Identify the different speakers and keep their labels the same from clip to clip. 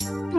Speaker 1: Mm-hmm.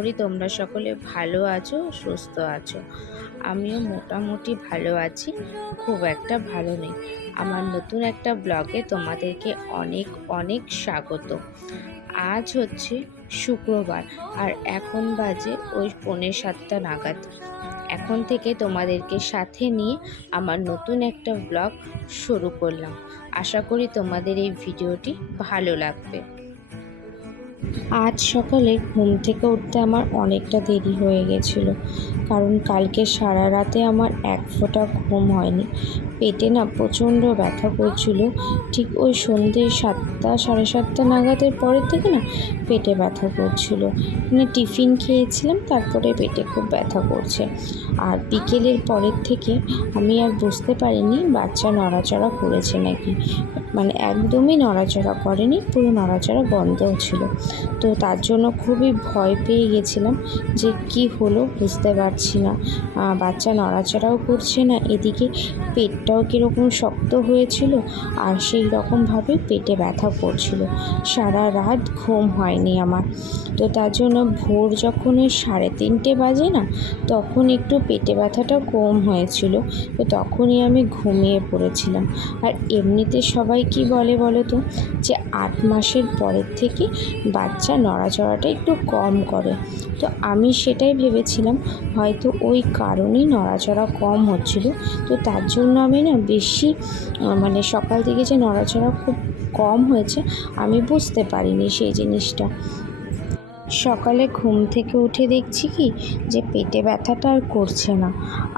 Speaker 1: করি, তোমরা সকলে ভালো আছো, সুস্থ আছো। আমিও মোটামুটি ভালো আছি, খুব একটা ভালো নেই। আমার নতুন একটা ব্লগে তোমাদেরকে অনেক অনেক স্বাগত। আজ হচ্ছে শুক্রবার, আর এখন বাজে ওই পৌনে সাতটা নাগাদ। এখন থেকে তোমাদেরকে সাথে নিয়ে আমার নতুন একটা ব্লগ শুরু করলাম। আশা করি তোমাদের এই ভিডিওটি ভালো লাগবে। আজ সকালে ঘুম থেকে উঠতে আমার অনেকটা দেরি হয়ে গেছিল, কারণ কালকে সারা রাতে আমার এক ফোঁটা ঘুম হয়নি। পেটে না প্রচণ্ড ব্যথা করছিল। ঠিক ওই সন্ধ্যে সাতটা, সাড়ে সাতটা নাগাদের পরের থেকে না পেটে ব্যথা করছিল। মানে টিফিন খেয়েছিলাম, তারপরে পেটে খুব ব্যথা করছে। আর বিকেলের পরের থেকে আমি আর বুঝতে পারিনি বাচ্চা নড়াচড়া করেছে নাকি। মানে একদমই নড়াচড়া করেনি, পুরো নড়াচড়া বন্ধ ছিল। তো তার জন্য খুবই ভয় পেয়ে গেছিলাম যে কি হলো বুঝতে পারছি না। বাচ্চা নড়াচড়াও করছে না, এদিকে পেটটাও কীরকম শক্ত হয়েছিল আর সেই রকমভাবে পেটে ব্যথা করছিল। সারা রাত ঘুম হয়নি আমার। তো তার জন্য ভোর যখন ওই সাড়ে তিনটে বাজে না, তখন একটু পেটে ব্যথাটা কম হয়েছিল। তো তখনই আমি ঘুমিয়ে পড়েছিলাম। আর এমনিতে সবাই কি বলে বলো তো, যে আট মাসের পরের থেকে বাচ্চা নড়াচড়াটা একটু কম করে। তো আমি সেটাই ভেবেছিলাম, হয়তো ওই কারণেই নড়াচড়া কম হচ্ছিল। তো তার জন্য আমি না, বেশি মানে সকাল থেকে যে নড়াচড়া খুব কম হয়েছে, আমি বুঝতে পারিনি সেই জিনিসটা। সকালে ঘুম থেকে উঠে দেখছি কি যে পেটে ব্যথাটা আর করছে না।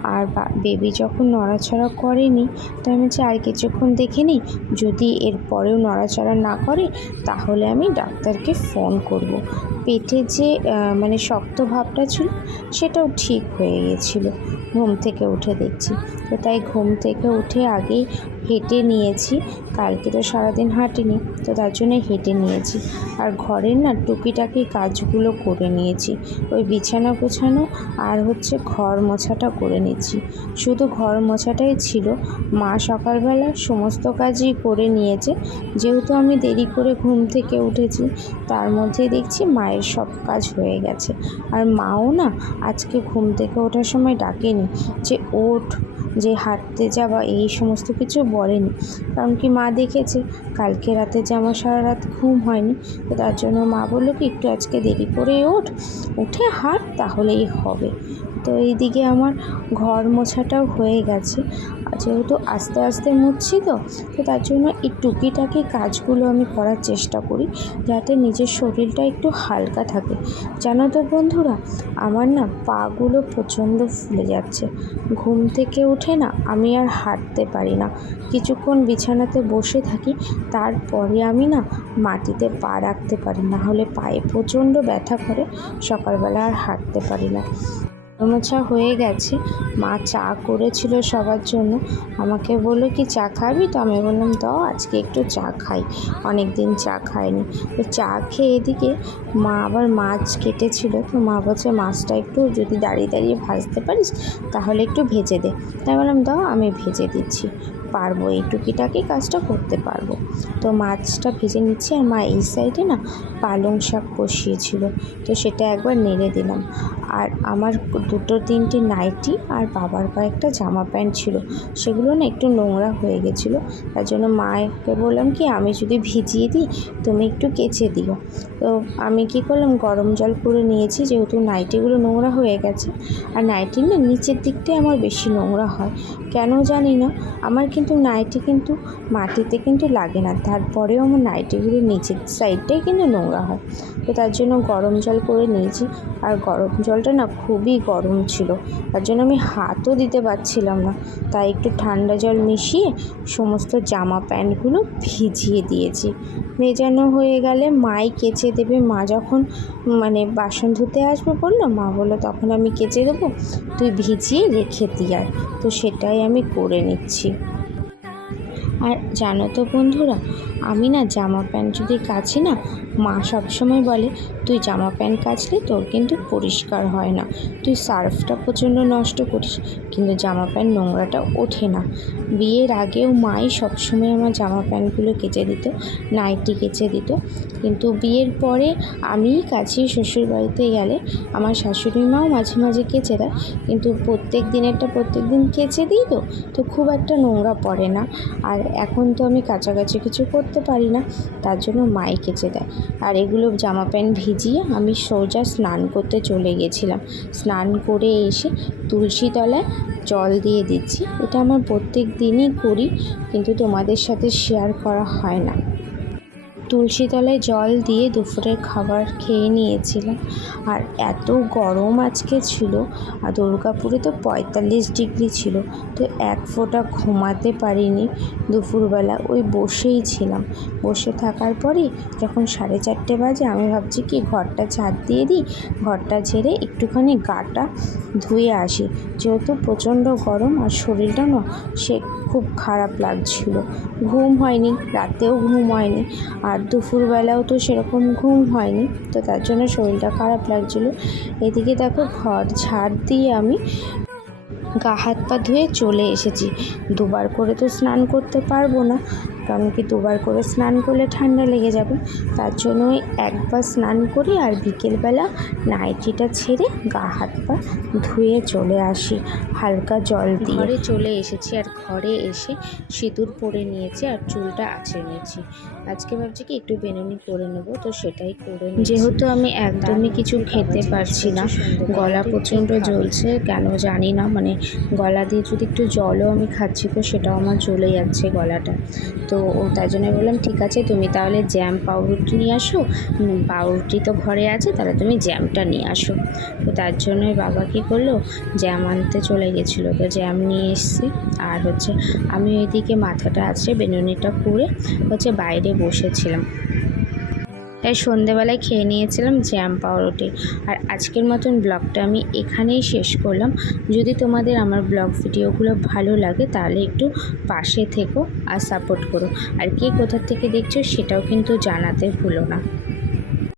Speaker 1: আর বেবি যখন নড়াচড়া করেনি, তো আমি যে আর কিছুক্ষণ দেখে নিই, যদি এরপরেও নড়াচড়া না করে, তাহলে আমি ডাক্তারকে ফোন করব। পেটে যে মানে শক্ত ভাবটা ছিল, সেটাও ঠিক হয়ে গেছিল। ঘুম থেকে উঠে দেখছি। তো তাই ঘুম থেকে উঠে আগেই হেঁটে নিয়েছি। কালকে তো সারাদিন হাঁটিনি, তো তার জন্য হেঁটে নিয়েছি। আর ঘরের না টুকিটাকি কাজগুলো করে নিয়েছি। ওই বিছানা গোছানো আর হচ্ছে ঘর মোছাটা করে নিয়েছি শুধু ঘর মোছাটাই ছিল, মা সকালবেলা সমস্ত কাজই করে নিয়েছে। যেহেতু আমি দেরি করে ঘুম থেকে উঠেছি, তার মধ্যে দেখছি মায়ের সব কাজ হয়ে গেছে। আর মাও না আজকে ঘুম থেকে ওঠার সময় ডাকেনি যে, ওঠ। যে হাঁটতে যাওয়া এই সমস্ত কিছু বলেনি। কারণ কি মা দেখেছে, কালকে রাতে যে আমার সারা রাত ঘুম হয়নি, তো তার জন্য মা বলল কি, একটু আজকে দেরি করে ওঠ, উঠে হাঁট, তাহলেই হবে। তো এইদিকে আমার ঘর মোছাটাও হয়ে গেছে। যেহেতু আস্তে আস্তে মুছছি তো তো তার জন্য এই টুকিটাকি কাজগুলো আমি করার চেষ্টা করি যাতে নিজের শরীরটা একটু হালকা থাকে। জানো তো বন্ধুরা, আমার না পাগুলো প্রচণ্ড ফুলে যাচ্ছে। ঘুম থেকে উঠে না আমি আর হাঁটতে পারি না। কিছুক্ষণ বিছানাতে বসে থাকি, তারপরে আমি না মাটিতে পা রাখতে পারি না হলে পায়ে প্রচণ্ড ব্যথা করে সকালবেলা আর হাঁটতে পারি না। মোছা হয়ে গেছে। মা চা করেছিল সবার জন্য। আমাকে বলল, কি চা খাবি? তো আমি বললাম, দাও, আজকে একটু চা খাই। অনেক দিন চা খাইনি। তো চা খেয়ে এদিকে মা আবার মাছ কেটেছিল। তো মা বলছে, মাছটা একটু যদি দাঁড়িয়ে দাঁড়িয়ে ভাজতে পারিস, তাহলে একটু ভেজে দে। তাই বললাম, দাও, আমি ভেজে দিচ্ছি। পারব, এই টুকিটাকি কাজটা করতে পারব। তো মাছটা ভেজে নিচ্ছি আর মা এই সাইডে না পালং শাক কষিয়েছিল তো সেটা একবার নেড়ে দিলাম। আর আমার দুটো তিনটে নাইটি আর বাবার কয়েকটা জামা প্যান্ট ছিল, সেগুলো না একটু নোংরা হয়ে গেছিল, তার জন্য মাকে বললাম কি, আমি যদি ভিজিয়ে দিই, তুমি একটু কেচে দিও। তো আমি কি করলাম, গরম জল করে নিয়েছি, যেহেতু নাইটিগুলো নোংরা হয়ে গেছে, আর নাইটির না নিচের দিকটাই আমার বেশি নোংরা হয়। কেন জানি না, আমার কিন্তু নাইটি কিন্তু মাটিতে কিন্তু লাগে না। তারপরেও আমার নাইটিগুলো নিচের সাইডটাই কিন্তু নোংরা হয়। তো তার জন্য গরম জল করে নিয়েছি। আর গরম জলটা না খুবই গরম ছিল। তার জন্য আমি হাতও দিতে পারছিলাম না। তাই একটু ঠান্ডা জল মিশিয়ে সমস্ত জামা প্যান্টগুলো ভিজিয়ে দিয়েছি। ভেজানো হয়ে গেলে মাই কেচে দেবে। মা যখন মানে বাসন ধুতে আসবে বলল, মা বলল, তখন আমি কেচে দেবো। তুই ভিজিয়ে রেখে দিয়ে তো সেটাই আমি করে নিচ্ছি। আর জানো তো বন্ধুরা আমি না জামা প্যান্ট যদি কাছি না, মা সবসময় বলে, তুই জামা প্যান্ট কাচলে, তোর কিন্তু পরিষ্কার হয় না। তুই সার্ফটা প্রচণ্ড নষ্ট করিস, কিন্তু জামা প্যান্ট নোংরাটা ওঠে না। বিয়ের আগেও মাই সবসময় আমার জামা প্যান্টগুলো কেচে দিত, নাইটি কেচে দিত। কিন্তু বিয়ের পরে আমিই কাছি শ্বশুর বাড়িতে গেলে আমার শাশুড়ি মাও মাঝে মাঝে কেচে দেয়। কিন্তু প্রত্যেক দিনেরটা প্রত্যেক দিন কেচে দিই তো তো খুব একটা নোংরা পড়ে না। আর এখন তো আমি কাছাকাছি কিছু করতে পারি না, তার জন্য মাই কেচে দেয়। আর এগুলো জামা প্যান্ট ভিজিয়ে আমি সোজা স্নান করতে চলে গেছিলাম। স্নান করে এসে তুলসী তলায় জল দিয়ে দিচ্ছি। এটা আমার প্রত্যেক দিনই করি, কিন্তু তোমাদের সাথে শেয়ার করা হয় না। তুলসী তলায় জল দিয়ে দুপুরের খাবার খেয়ে নিয়েছিলাম। আর এত গরম আজকে ছিল, আর দুর্গাপুরে তো পঁয়তাল্লিশ ডিগ্রি ছিল, তো এক ফোঁটা ঘুমাতে পারিনি দুপুরবেলা, ওই বসেই ছিলাম। বসে থাকার পরই যখন সাড়ে চারটে বাজে, আমি ভাবছি কি ঘরটা ছাদ দিয়ে দিই, ঘরটা ঝেড়ে একটুখানি গাটা ধুয়ে আসি। যেহেতু প্রচণ্ড গরম আর শরীরটা না, সে খুব খারাপ লাগছিল। ঘুম হয়নি, রাতেও ঘুম হয়নি। আর দুপুরবেলাও তো সেরকম ঘুম হয়নি, তো তার জন্য শরীরটা খারাপ লাগছিল। এদিকে দেখো ঘর ঝাড় দিয়ে আমি গা হাত পা ধুয়ে চলে এসেছি। দুবার করে তো স্নান করতে পারব না। কারণ কি দুবার করে স্নান করলে ঠান্ডা লেগে যাবে? তার জন্য একবার স্নান করি আর বিকেলবেলা নাইটিটা ছেড়ে গা হাত পা ধুয়ে চলে আসি হালকা জল দিয়ে। ঘরে চলে এসেছি আর ঘরে এসে সিঁদুর পরে নিয়েছি আর চুলটা আঁচড়ে নিয়েছি। আজকে ভাবছি কি একটু বেনুনি করে নেব তো সেটাই করে যেহেতু আমি একদমই কিছু খেতে পারছি না গলা প্রচণ্ড জ্বলছে কেন জানি না মানে গলা দিয়ে যদি একটু জলও আমি খাচ্ছি তো সেটাও আমার চলে যাচ্ছে গলাটা। তো ও তাই জন্য বললাম, ঠিক আছে, তুমি তাহলে জ্যাম পাউরুটি নিয়ে আসো। পাউরুটি তো ঘরে আছে, তাহলে তুমি জ্যামটা নিয়ে আসো। তো তার জন্য বাবা কী করল জ্যাম আনতে চলে গেছিল। তো জ্যাম নিয়ে এসছি। আর হচ্ছে, আমি ওইদিকে মাথাটা আছে বেনুনিটা করে হচ্ছে বাইরে বসেছিলাম। তাই সন্ধেবেলায় খেয়ে নিয়েছিলাম জ্যাম পাউরুটি। আর আজকের মতন ব্লগটা আমি এখানেই শেষ করলাম। যদি তোমাদের আমার ব্লগ ভিডিওগুলো ভালো লাগে তাহলে একটু পাশে থেকো আর সাপোর্ট করো। আর কে কোথা থেকে দেখছ সেটাও কিন্তু জানাতে ভুলো না।